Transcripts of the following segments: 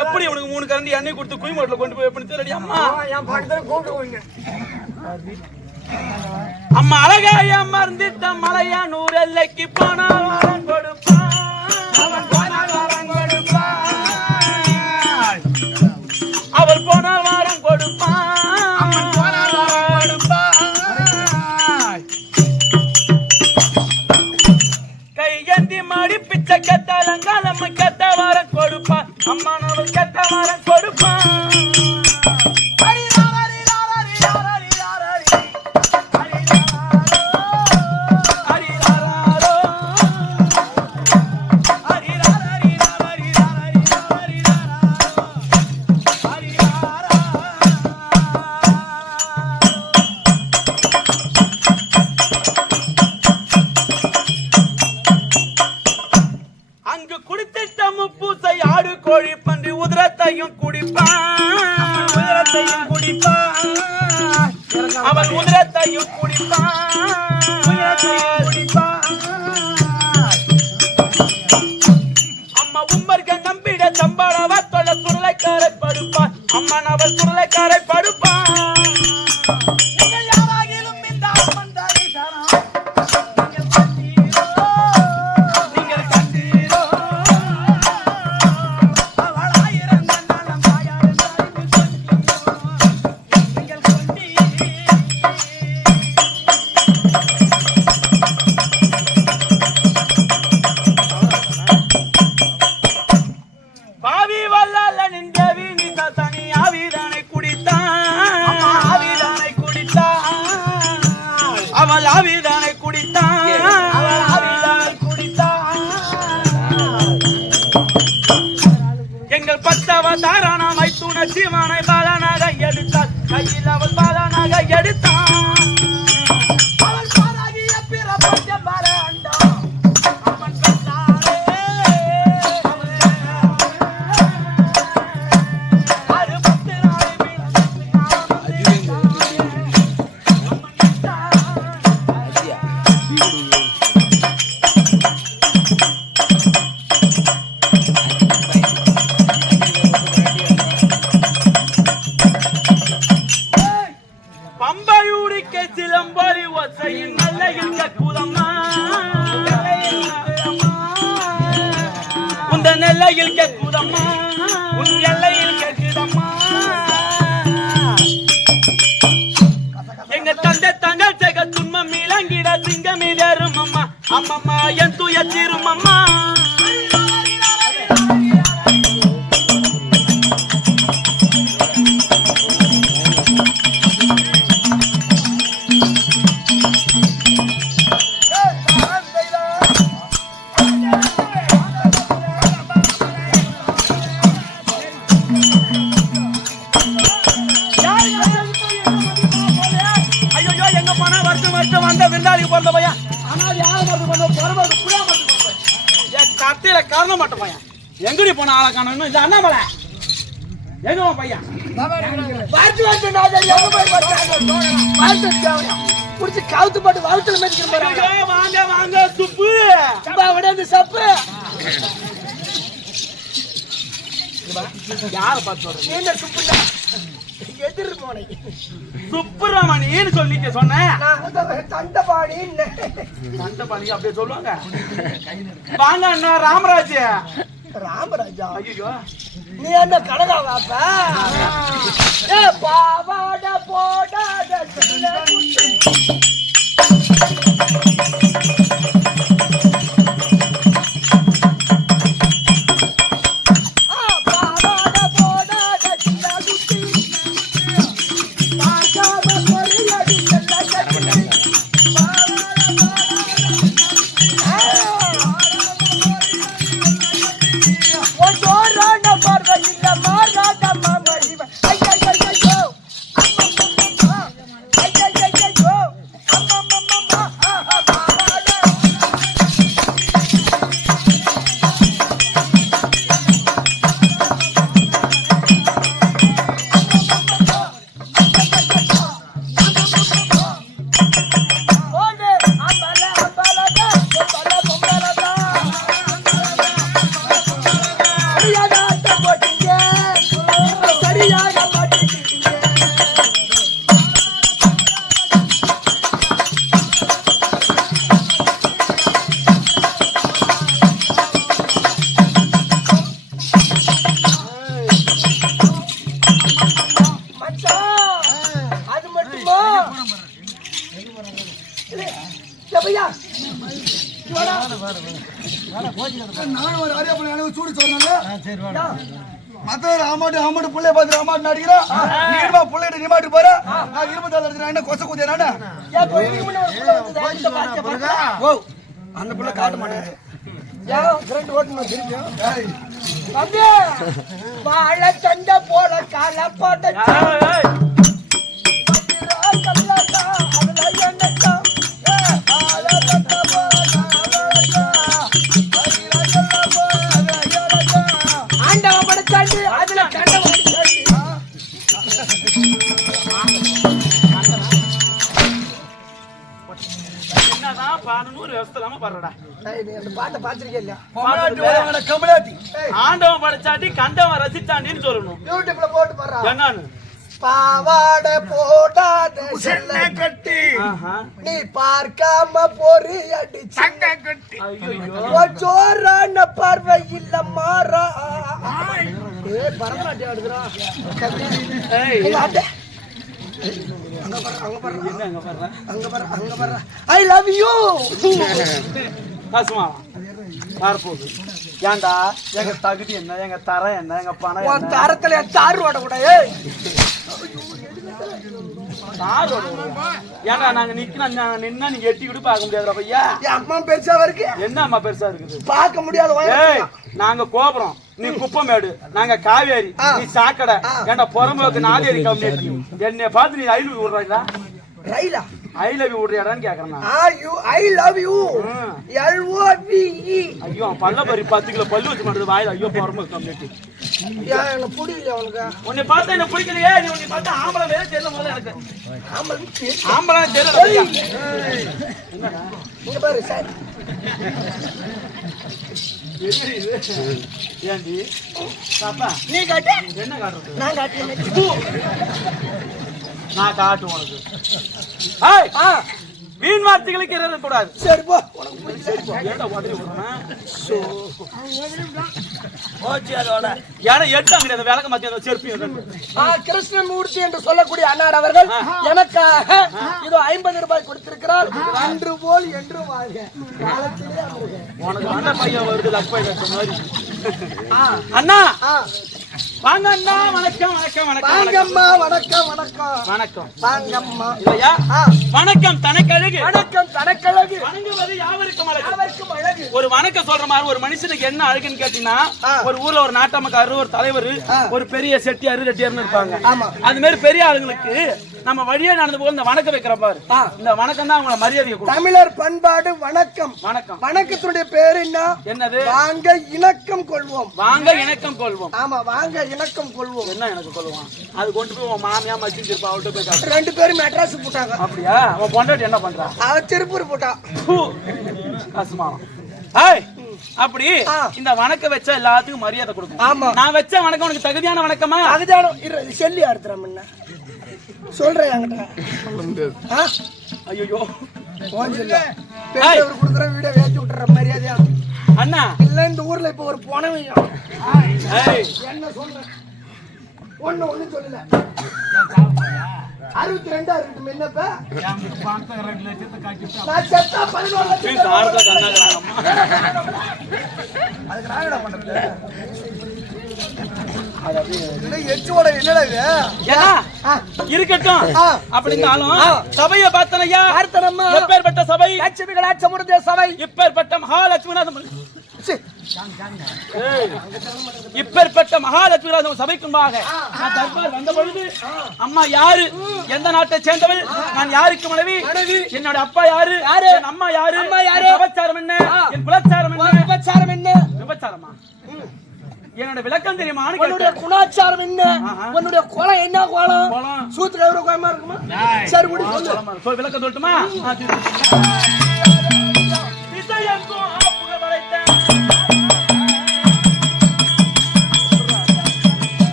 எப்படி உனக்கு 3 கரண்டி எண்ணெய் கொடுத்து குயிமோட்ல கொண்டு போய் எப்படி தெரியடி அம்மா என் பக்கத்துல கூப்பிடுவீங்க அம்மா அழகாய மறந்துட்ட மலையா 100 எல்லைக்கு போனா வாரம் கொடுப்பான் அவன் போனால் வாரம் கொடுப்பான் அவள் போனால் வாரம் கொடுப்பான் அவன் போனால் வாரம் கொடுப்பான் கையேந்தி மாடி பிச்சை கத்தாலங்கால் அம்மா கத்த வாரம் கொடுப்பான் அம்மா அவள் கத்த வாரம் கொடுப்பான் அவன் உதிரத்தையும் குடிப்பான் அம்மா உம்மர்கள் நம்பிட சம்பாளவ தொலை சுருளைக்காரை படுப்பான் அம்மா அவள் சுருளைக்காரை படுப்பான் எங்கள் பத்தவதாரான மைத்துன சிவனை பாலனாக எடுத்தார் கையில் அவள் பாலனாக எடுத்தான் அவள் பாலாகிய பிரபஞ்சம் வர அண்டம் அவன் பெற்றாரே அறுபத்து நாளை பம்பையூரிக்க சிலம்பொலி ஒசையின் நல்லையில் கக்குதம்மா உந்த நெல்லையில் கக்குதம்மா உன் எல்லையில் கக்குதம்மா எங்க தந்தை தங்கள் செக துன்பம் இளங்கிட சிங்கம் இதரும் அம்மா அம்மம்மா என் தூய தீரும் அம்மா காரணம் மாட்டோம் பையன் எங்கடி போன ஆளை காணும் இது அண்ணாமலை எங்க பையன் புடிச்சு கவுத்து போட்டு வளத்துல மேய்ச்சிட்டு வாங்க வாங்க சுப்பு சப்பு யார பார்த்து என்ன சுப்பு எதிர் போனை சுப்பிரமணின்னு சொல்லிட்டு சொன்னேன் தண்டபாணி தண்டபாணி அப்படியே சொல்லுவாங்க வாங்க அண்ணா ராமராஜ் ராமராஜா ஐயோ நீ என்ன கடகா வாப்பா பாவாட போடாத நானும் ஒரு அறியாப்புல எனக்கு சூடு சொன்னால மத்த ஆமாட்டு புள்ளைய பார்த்து ஆமாட்டு நடிக்கிறா நீமா புள்ளைய நீமாட்டு போற நான் 24 என்ன கொச கூதியா நானு ஓ அந்த புள்ள காட்ட மாட்டேங்குது ஃப்ரெண்ட் ஓட்டணும் திருப்பியும் வாழ சண்டை போல கால போட்ட ஆண்டவன் படைச்சாண்டி அதுல கண்டவன் என்னதான் பாடணும் விவசாயமா பாடுறடா பாட்டை பாத்திருக்கே இல்லையா கமலாட்டி ஆண்டவன் படைச்சாட்டி கண்டவன் ரசிச்சாண்டின்னு சொல்லணும் யூடியூப்ல போட்டு பாடுறா என்னன்னு பாவாடை போடாத செல்ல கட்டி நீ பார்க்காம பொறி அடிச்சு ஐயோ ஜோரான பார்வை இல்ல மாறா பரதநாட்டியம் ஆடுதுரா ஐ லவ் யூ காசுமா வரப்போகுது ஏன்டா எங்க தகுதி என்ன எங்க தரம் என்ன எங்க பணம் உன் தரத்துல தாறு ஓட கூட ஏன்டா நாங்க நின்னா நீங்க எட்டி கூட பார்க்க முடியாதுடா பையா என் அம்மா பெருசா இருக்கு என்ன அம்மா பெருசா இருக்குது பார்க்க முடியாத ஏய் நாங்க கோபுரம் நீ குப்பமேடு நாங்க காவேரி நீ சாக்கடை ஏன்டா புறம்போக்கு நாலேரி கம்யூனிட்டி என்னைய பார்த்து நீ ஐலு விடுறா ரயிலா ஐ லவ் யூ விடுறியாடான்னு கேக்குறேன் ஐ லவ் யூ LOVE ஐயோ பல்ல பறி 10 கிலோ பல்லு வச்சு மாட்டது வாயில ஐயோ புறம்போக்கு கம்யூனிட்டி எனக்கு புரியல அவனுக்கு உன்னை பார்த்தா என்ன பிடிக்கலையே நீ உன்னை பார்த்தா ஆம்பளை வேற தெரியல முதல்ல எனக்கு ஆம்பளை தெரியல என்னடா இங்க பாரு சார் ஏண்டி பாப்பா நீ காட்டு என்ன காட்டுறது நான் காட்டுறேன் நான் காட்டு உனக்கு ஏய் வீண் வார்த்தைகளுக்கு இறங்க கூடாது சரி போ ஏன்டா உதறி விடுறேன் ஓச்சி அதோட ஏன்னா எட்டாம் கிடையாது விளக்க மாத்தி அந்த செருப்பி கிருஷ்ணமூர்த்தி என்று சொல்லக்கூடிய அண்ணார் அவர்கள் எனக்காக இதோ 50 ரூபாய் கொடுத்திருக்கிறார் அன்று போல் என்று வாழ்க காலத்திலே அமருக. உனக்கு அண்ணன் பையன் வருது லட்ச லட்சம் மாதிரி அண்ணா வாங்க அண்ணா வணக்கம் வணக்கம் வணக்கம் வாங்கம்மா வணக்கம் வணக்கம் வணக்கம் வாங்கம்மா இல்லையா வணக்கம் தனக்கழகு வணக்கம் தனக்கழகு வணங்குவது யாவருக்கும் அழகு யாவருக்கும் அழகு ஒரு வணக்கம் சொல்ற மாதிரி ஒரு மனுஷனுக்கு என்ன அழகுன்னு கேட்டீங்கன்னா ஒரு ஊர்ல ஒரு நாட்டமக்காரர் ஒரு தலைவர் ஒரு பெரிய செட்டியாரு ரெட்டியாருன்னு இருப்பாங்க அது மாதிரி பெரிய ஆளுங்களுக்கு நம்ம வழியே நடந்து போது இந்த வணக்கம் வைக்கிற பாரு இந்த வணக்கம் தான் அவங்கள மரியாதையை கொடுக்கும் தமிழர் பண்பாடு வணக்கம் வணக்கம் வணக்கத்துடைய பேர் என்ன என்னது வாங்க இணக்கம் கொள்வோம் வாங்க இணக்கம் கொள்வோம் ஆமா வாங்க இணக்கம் கொள்வோம் என்ன எனக்கு சொல்லுவான் அது கொண்டு போய் உன் மாமியா மச்சின் திருப்பா அவள்கிட்ட போய் காட்டு ரெண்டு பேரும் மெட்ராஸ் போட்டாங்க அப்படியா அவன் பொண்டாட்டி என்ன பண்றா அவ திருப்பூர் போட்டா கசுமா ஏய் அப்படி இந்த வணக்கம் வச்சா எல்லாத்துக்கும் மரியாதை கொடுக்கும் ஆமா நான் வச்ச வணக்கம் உனக்கு தகுதியான வணக்கமா அதுதானோ செல்லி அடுத்துறேன் முன்ன சொல்றேன் என்கிட்ட ஐயோ பெரியவர் கொடுக்குற வீடியோ வேச்சு விட்டுற மரியாதையா அண்ணா இல்ல இந்த ஊர்ல இப்ப ஒரு போனவன் என்ன சொல்றேன் ஒண்ணு சொல்லல 62 இருக்கட்டும் என்னப்ப நான் செத்தா 11 இருக்கட்டும் அப்படின்னாலும் சபையை பார்த்தனையா எப்பேற்பட்ட சபை லட்சுமி கலாட்சமுடைய சபை இப்பேற்பட்ட மகாலட்சுமி இப்பேற்பட்ட மகாலட்சுமி சபைக்கும்பாக நான் தர்பார் வந்த பொழுது அம்மா யாரு எந்த நாட்டை சேர்ந்தவள் நான் யாருக்கு மனைவி என்னோட அப்பா யாரு என் அம்மா யாரு விபச்சாரம் என்ன என் குலச்சாரம் என்ன விபச்சாரம் என்ன விபச்சாரமா என்னோட விளக்கம் தெரியுமா உன்னுடைய குணாச்சாரம் என்ன உன்னுடைய குலம் என்ன குலம் சூத்துல எவ்வளவு குலமா இருக்குமா சரி விடு சொல்லு விளக்கம் சொல்லட்டுமா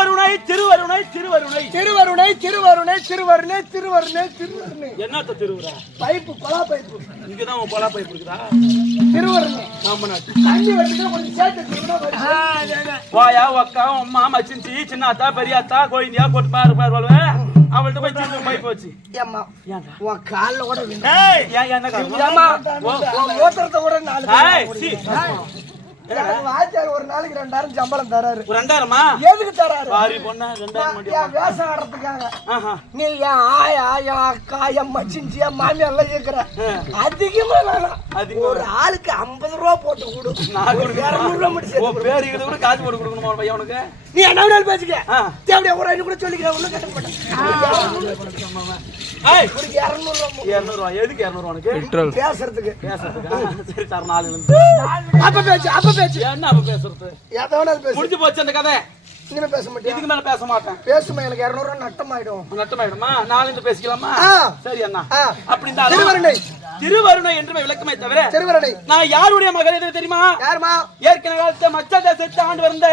திருவருணை திருவருணை திருவருணை திருவருணை திருவருணை திருவருணை திருவருணை திருவருணை. என்னத்த திருவுரா? Pipe கொலா pipe. இங்கதான் உன் பொலா பைப் இருக்குதா? திருவருணை. நம்ம நாட்டு தண்ணி வச்சுட்டு கொஞ்சம் சேர்த்து திருவருணை. வாயா அக்கா அம்மா மச்சிஞ்சி சின்னாத்தா பெரியாத்தா கோயிந்தியா கொட்டு பாரு பாரு அவள்கிட்ட போய் திரும்ப பைப் வச்சு ஏம்மா உன் காலில் கூட விழுந்து. ஏய் ஏன் என்ன காரணம்? ஏம்மா உன் மூத்திரத்தை கூட 4 ஏய் சீ வாத்தியார் ஒரு நாளைக்கு 2000 சம்பளம் தராரு. ஒரு 2000மா? எதுக்கு தராரு? பாரி பொண்ணா 2000 மட்டும். என் வேஷம் ஆடுறதுக்காக. ஆஹா நீ என் ஆயா என் அக்கா என் மச்சிஞ்சி என் மாமியார் எல்லாம் கேக்குற அதிகமா வேணாம். ஒரு ஆளுக்கு 50 ரூபா போட்டு கொடு. நான் ஒரு 200 ரூபா மட்டும் சேர்த்து கொடு. பேர் இது கூட காசு போட்டு கொடுக்கணுமா பையன் உனக்கு? நீ என்ன வேணாலும் பேசிக்க. தேவையா ஒரு ஐநூறு கூட சொல்லிக்கிறேன். ஒண்ணும் கேட்க மாட்டேன். ஏய் ஒரு 200 ரூபா 200 ரூபாய். எதுக்கு 200 உனக்கு? பேசுறதுக்கு. பேசுறதுக்கா? சரி சார் 4 இருந்து அப்ப பேச்சு என்ன அப்ப பேசுறது? எதை வேணாலும் பேசு. முடிஞ்சு போச்சு அந்த கதை. இனிமே பேச மாட்டேன். இதுக்கு மேல பேச மாட்டேன். பேசுமா எனக்கு 200 ரூபா நட்டமாயிடும். நட்டமாயிடுமா? 4 இருந்து பேசிக்கலாமா? சரி அண்ணா. ஆ. அப்படி இருந்தாலும் திருவருணை திருவருணை என்று விளக்கமே தவிர திருவருணை நான் யாருடைய மகள் எது தெரியுமா? யாருமா? ஏற்கனவே காலத்துல மச்ச தேசத்தை ஆண்டு வந்த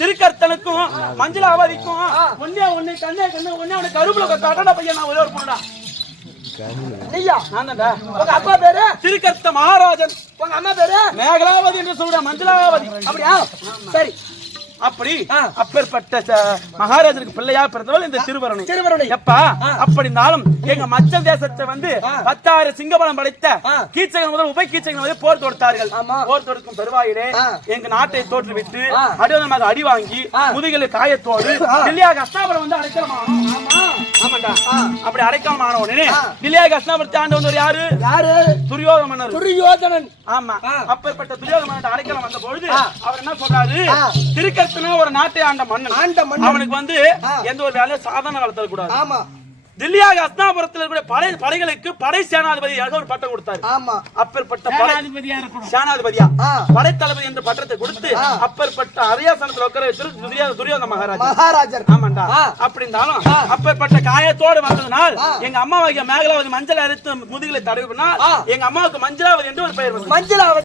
திருக்கர்த்தனுக்கும் மஞ்சளாவதிக்கும் ஒன்னே கண்ணே உன்னை கருப்புல கட்டாடா பையன். நான் ஒரே ஒரு பொண்ணுடா. நீயா? நான் தான்டா. உங்க அப்பா பேரு? திருக்கர்த்த மகாராஜன். உங்க அம்மா பேரு? மேகலாவதி என்று சொல்ற மஞ்சளாவதி. அப்படியா? சரி. அப்படி அப்பேற்பட்ட மகாராஜனுக்கு பிள்ளையா பிறந்தவள் இந்த திருவருணை. திருவருணை எப்பா அப்படி இருந்தாலும் எங்க மச்ச தேசத்தை வந்து 10,000 சிங்கபலம் படைத்த கீச்சகன் முதல் உபை கீச்சகன் முதல் போர் தொடுத்தார்கள். போர் தொடுக்கும் பெருவாயிலே எங்க நாட்டை தோற்றுவிட்டு அடிவதமாக அடி வாங்கி முதுகில காயத்தோடு தில்லியாக அஸ்தாபுரம் வந்து அடைக்கலமானோம். ஆமாண்டா. அப்படி அடைக்கலமான உடனே தில்லியாக அஸ்தாபுரத்தை ஆண்டு வந்தவர் யாரு? யாரு? துரியோதன மன்னர். துரியோதனன். ஆமா. அப்பேற்பட்ட துரியோதன மன்னர் அடைக்கலம் வந்த பொழுது அவர் என்ன சொல்றாரு? திருக்கர்த்தன ஒரு நாட்டை ஆண்ட மன்னன். அவனுக்கு வந்து எந்த ஒரு வேலையும் சாதாரண காலத்துல கூடாது. ஆமா. தில்லியாக அஸ்தாபுரத்தில் இருக்கிற படைகளுக்கு படை சேனாதிபதியாக ஒரு பட்டம் கொடுத்தாரு. ஆமா. அப்பேற்பட்ட சேனாதிபதியா படை தளபதி என்ற பட்டத்தை கொடுத்து அப்பேற்பட்ட அரியாசனத்தில் உட்கார துரியோதன மகாராஜர். ஆமாண்டா. அப்படி இருந்தாலும் அப்பேற்பட்ட காயத்தோடு வந்ததுனால் எங்க அம்மாவாகிய மேகலாவதி மஞ்சள் அரைத்து முதுகிலை தடவினால் எங்க அம்மாவுக்கு மஞ்சளாவதி என்று ஒரு பெயர். மஞ்சளாவதி